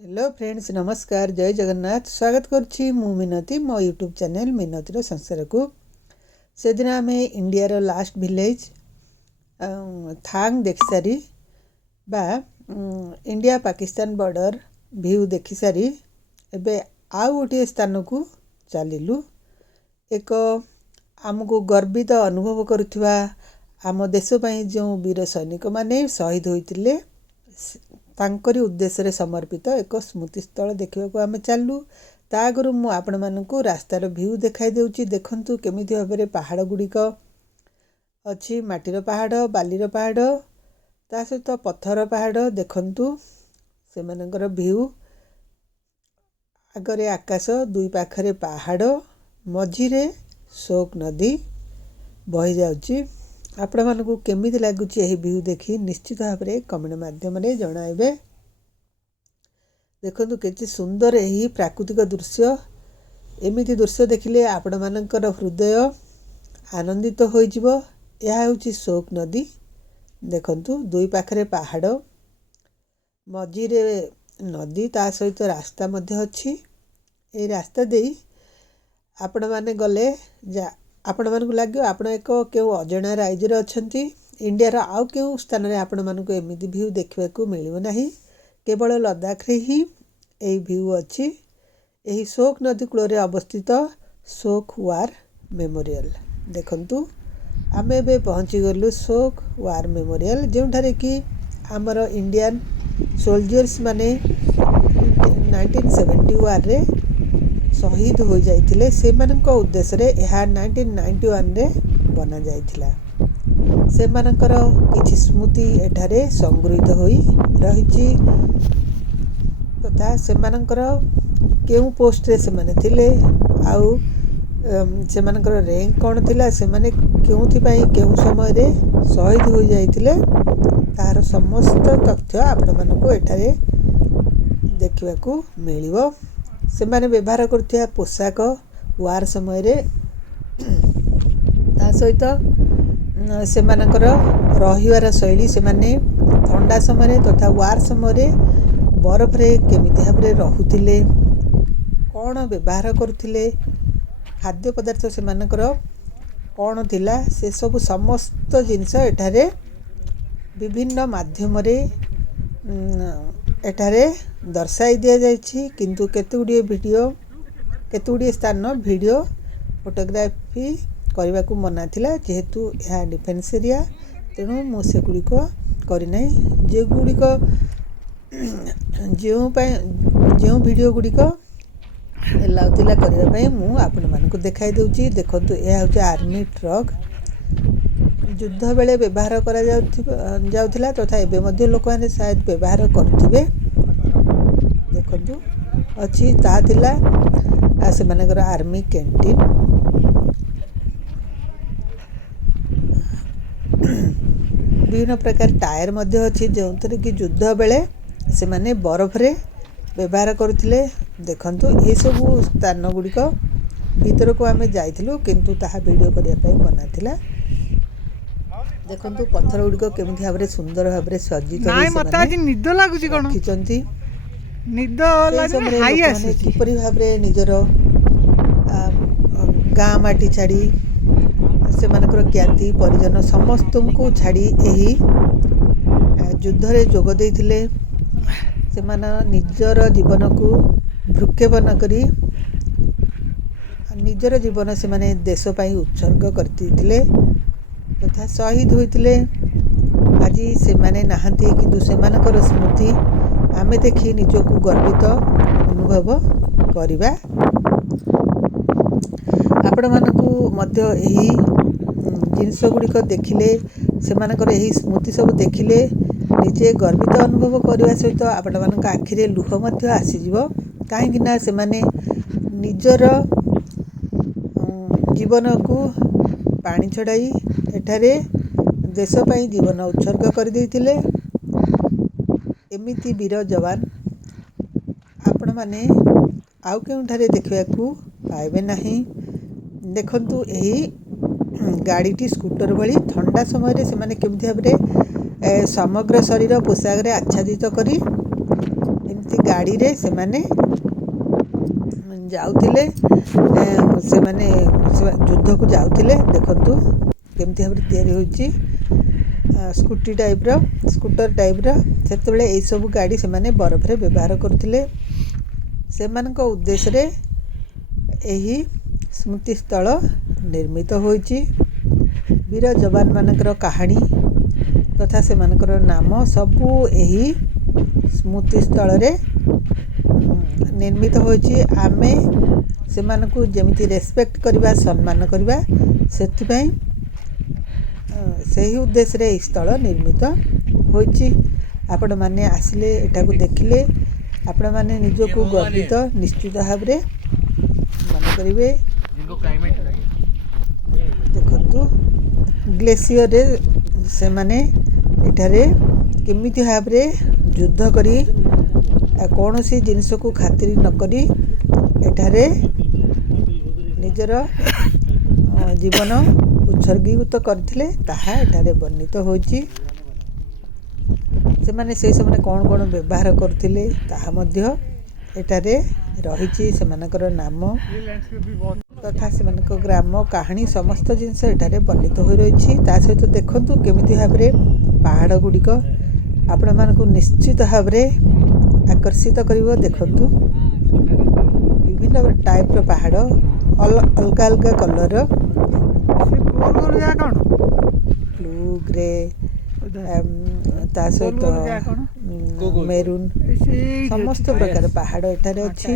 Hello friends, नमस्कार, जय जगन्नाथ। स्वागत करुच्ची मु मिनती मो यूट्यूब चैनल मिनतीर संसार को। से दिन आम इंडियार लास्ट विलेज थांग देखि सारी बा इंडिया पाकिस्तान बॉर्डर व्यू देखि सारी एबे आउ गोटे स्थान को चलिलु। एक आमको गर्वित अनुभव करुवा आम देश पई जो वीर सैनिक माने शहीद होइतिले तांकरी उद्देश्य समर्पित एक स्मृतिस्थल देखा आम चलू। ता आगु मु आपण मानकु रास्तार व्यू देखाई देउची। देखंतु केमिति भाबरे पहाड़ गुड़िक अच्छी, माटीर पहाड़, बालीर पहाड़, ता सहित पत्थर पहाड़। देखंतु से मानकर व्यू, आगरे आकाश, दुई पाखरे पहाड़, मझिरे शोक नदी बही जाउची। आपण मानकु केमिति लागुची एही व्यू देखि निश्चित भाव में कमेंट माध्यम रे जणाइबे। देखंतु केते सुंदर एही प्राकृतिक दृश्य। एमिति दृश्य देखिले आपण मानकर हृदय आनंदित हो जिवो। यह होची शोक नदी। देखंतु दुई पाखरे पहाड़, मझिरे नदी, ता सहित रास्ता मध्य अछि। ए रास्ता देई आपण माने गले आपण मानकु लाग्यो आपण एक केउ अजणा राज्य अछंती। इंडिया रा आउ केउ स्थान रे आपण मानकु एमिति व्यू देखबा को मिलिबो नाही। केवल लद्दाख रे ही एही व्यू अछि। एही शोक नदी कूल रे अवस्थित शोक वार मेमोरियल। देखंतु आमे बे पहुंची गलु शोक वार मेमोरियल, जोंठारे कि हमर इंडियन सोल्जर्स माने 1971 रे शहीद हो जाइथिले। से मानक उद्देश्य रे एहा 1991 रे बना जाइथिला। से मानकर किछि स्मृति एठारे संग्रहित होई रहिछि तथा से मानकर केउ पोस्ट रे से माने थिले, आउ से मानकर रैंक कोन थिला, से माने केउथि पई केउ समय रे शहीद हो जाइथिले, तार समस्त तथ्य आपण मानको एठारे देखिबा को मिलिबो। से माने व्यवहार करथिया पोशाक वार समय रे, ता सहित से मानकर रहिवार शैली, से माने ठंडा समय तथा वार समय बरफ रे केमिति भाबरे रहुथिले, कौन व्यवहार करुथिले, खाद्य पदार्थ से मानकर कौन थिला, से सब समस्त जिनस एठारे विभिन्न माध्यम रे एठारे दर्शाई दिया जाइछि। किंतु केतुडिए वीडियो, केतुडिए स्थान वीडियो फोटोग्राफी करबा को मना थिला, जेहेतु यह डिफेंस एरिया। तेणु मु से गुड़िक करिनाई। जे गुड़िक जो वीडियो गुड़िक लाउतिला करबा पई मु आपण मानकु देखाई देउची। देखंतु यह होची आर्मी ट्रक। युद्ध बेले व्यवहार करा जाउथिला तथा एबे मध्ये लोक माने शायद व्यवहार करथिबे। देखंतु अछि ता थिला से मानकर आर्मी कैंटीन। विभिन्न प्रकार टायर मध्ये अछि, जोंतरे कि युद्ध बेले से माने बरफ रे व्यवहार करथिले। देखंतु ए सब स्थान गुड़िक भीतर को आमे जाइथिलु, किंतु ताहा वीडियो करिया पई मना थिला। देखंतु पत्थर गुड़िक केमिति भाबरे सुंदर भाबरे सज्जित होई से माने निद लागुची कोन रखिचंती। निद लागुची हाई आसी किपरि भाबरे निजर गाँ माटी छाड़ी से मानकर ज्ञाति परिजन समस्त को छाड़ी एही युद्ध रे जोग देइथिले। से माने निजर जीवन को भ्रुक्षेप न करी निजर जीवन से माने देश पई उत्सर्ग करथिले तथा शहीद होइथिले। आज से माने नाहंती, किंतु से मानकर स्मृति आमे देखि निजको गर्वित अनुभव करिबा। आपण मानकु मध्य एही जिनस गुड़िक देखिले, से मानकर एही स्मृति सब देखिले निजे गर्वित अनुभव करने सहित आपण मानक आखिरे लुह मध्य आसीजिवो। काहेकि ना से माने निजर जीवन को पानी छड़ाई एठारे देश पई जीवन उत्सर्ग कर देइथिले। एमिति वीर जवान आपण माने आउ केउठारे देखिबा को पाइबे नाही। देखंतु एही गाड़ीटी स्कूटर भली ठंडा समय रे से माने केमिति भाबरे समग्र शरीर पोशाक रे आच्छादित करी एमती गाड़ी रे से माने जाउथिले से माने युद्ध को जाउथिले देखंतु केमती भाबरे तयारी होची स्कूटी टाइप रो स्कूटर टाइप रो सेतबेले एई सब गाड़ी से माने बरफ रे व्यवहार करथिले सेमानक उद्देश्य रे एही स्मृति स्थल निर्मित होईची वीर जवान मानकर कहानी तथा सेमानकर नाम सबू एही स्मृति स्थल रे निर्मित होईची आमे सेमानकु जेमिति रेस्पेक्ट करबा सम्मान करबा सेथिपई सही उद्देश्य रे स्थल निर्मित होईची आपण माने आसिले एटा को देखिले आपण माने निजको गर्वित निश्चित भाबरे मन करिवे देखंतु ग्लेशियर रे से माने एठारे केमिति भाबरे युद्ध करी कोनोसी जिनिस को खातिर न करी एठारे निजर जीवन उत्सर्गीकृत करथिले ताहा एठारे वर्णित होईची से माने से समय कौन कौन व्यवहार करथिले ताहा मध्य एठारे रहिची सेमानकर नाम तथा सेमानक ग्राम कहानी समस्त जिनस एठारे वर्णित होई रहिची ता सहित देखंतु केमिति भाबरे पहाड़ गुडिक आपण मानकु निश्चित भाबरे आकर्षित करिवो देखंतु विभिन्न टाइप रो पहाड़ अलगा अलगा कलर ब्लू ग्रे ता सहित मेरून समस्त प्रकार पहाड़ एठारे अछि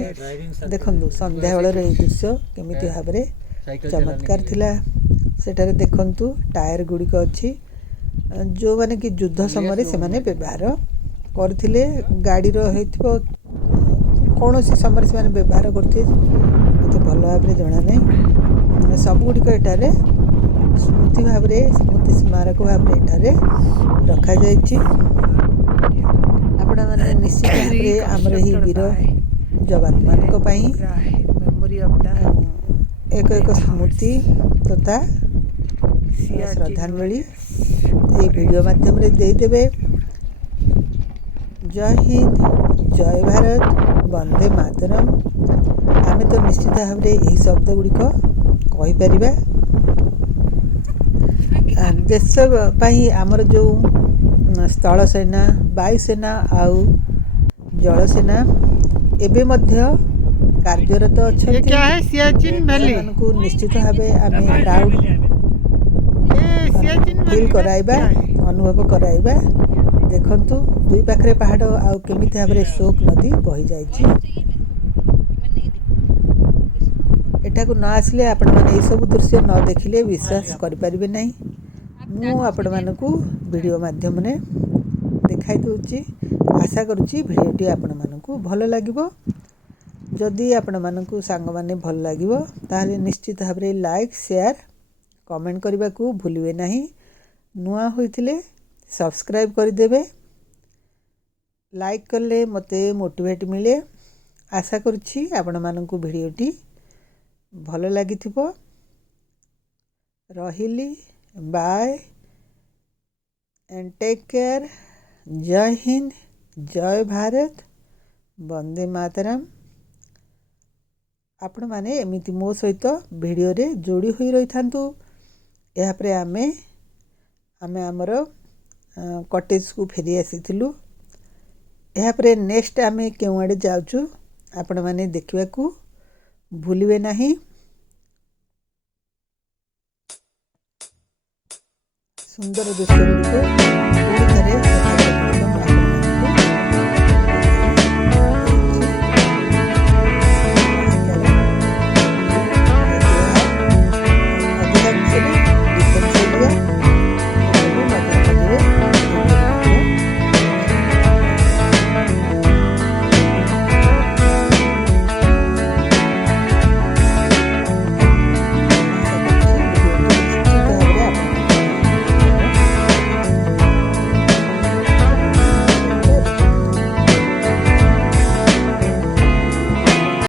देखंतु संध्या बेल रे दृश्य केमिति भाबरे चमत्कार थिला सेठारे देखंतु टायर गुडिक अछि जो माने कि युद्ध समय से माने व्यवहार करथिले गाड़ी रो हेतिबो कोनोसी समय से माने व्यवहार करथिले मते भल भाबरे जणा नै सब गुडिक एठारे स्मृति भाबरे स्मृति स्मारक भाबरे एठारे रखा जायछि आपण माने निश्चित भाबरे हमर ही वीर जवान मानक पई मेमोरी ऑफ एक एक स्मृति तथा श्रद्धांजलि ये वीडियो माध्यम रे दे देबे जय हिंद जय भारत वंदे मातरम आमे तो निश्चित भाबरे एही शब्द गुडिक कहि परिबा देश पाई आमर जो स्थल सेना वायुसेना आउ जल सेना एबे मध्य कार्यरत को निश्चित भावे आमे प्राउड फील कराइबा अनुभव कराइबा देखंतु दुई पाखरे पहाड़ आउ केमिति भाबरे शोक नदी बही जाइछि एटा को न आसले आपण माने ए सब दृश्य न देखिले विश्वास करि परिबे नै मु आपण मानकु वीडियो माध्यम ने देखाई दूची आशा करूची वीडियोटी आपण मानकु भल लागिवो जदि आपण मानकु सांग माने भल लागिवो ताले निश्चित भाबरे लाइक शेयर कमेंट करबा को भूलिबे नाही नुआ होइथिले सब्सक्राइब कर देबे लाइक करले मते मोटिवेट मिले आशा करूची आपण मानकु वीडियोटी भल लागिथिबो रहिली बाय एंड टेक केयर जय हिंद जय भारत वंदे मातरम आपण माने एमिति मो सहित वीडियो रे जोड़ी होई रही थांतु या परे आमे आमर कटेज को फेरी आसीथिलु या परे नेक्स्ट आमे केउ आडे जाउछु आपण माने देखिबा को भूलिबे नाही सुंदर दृश्य गुड़िक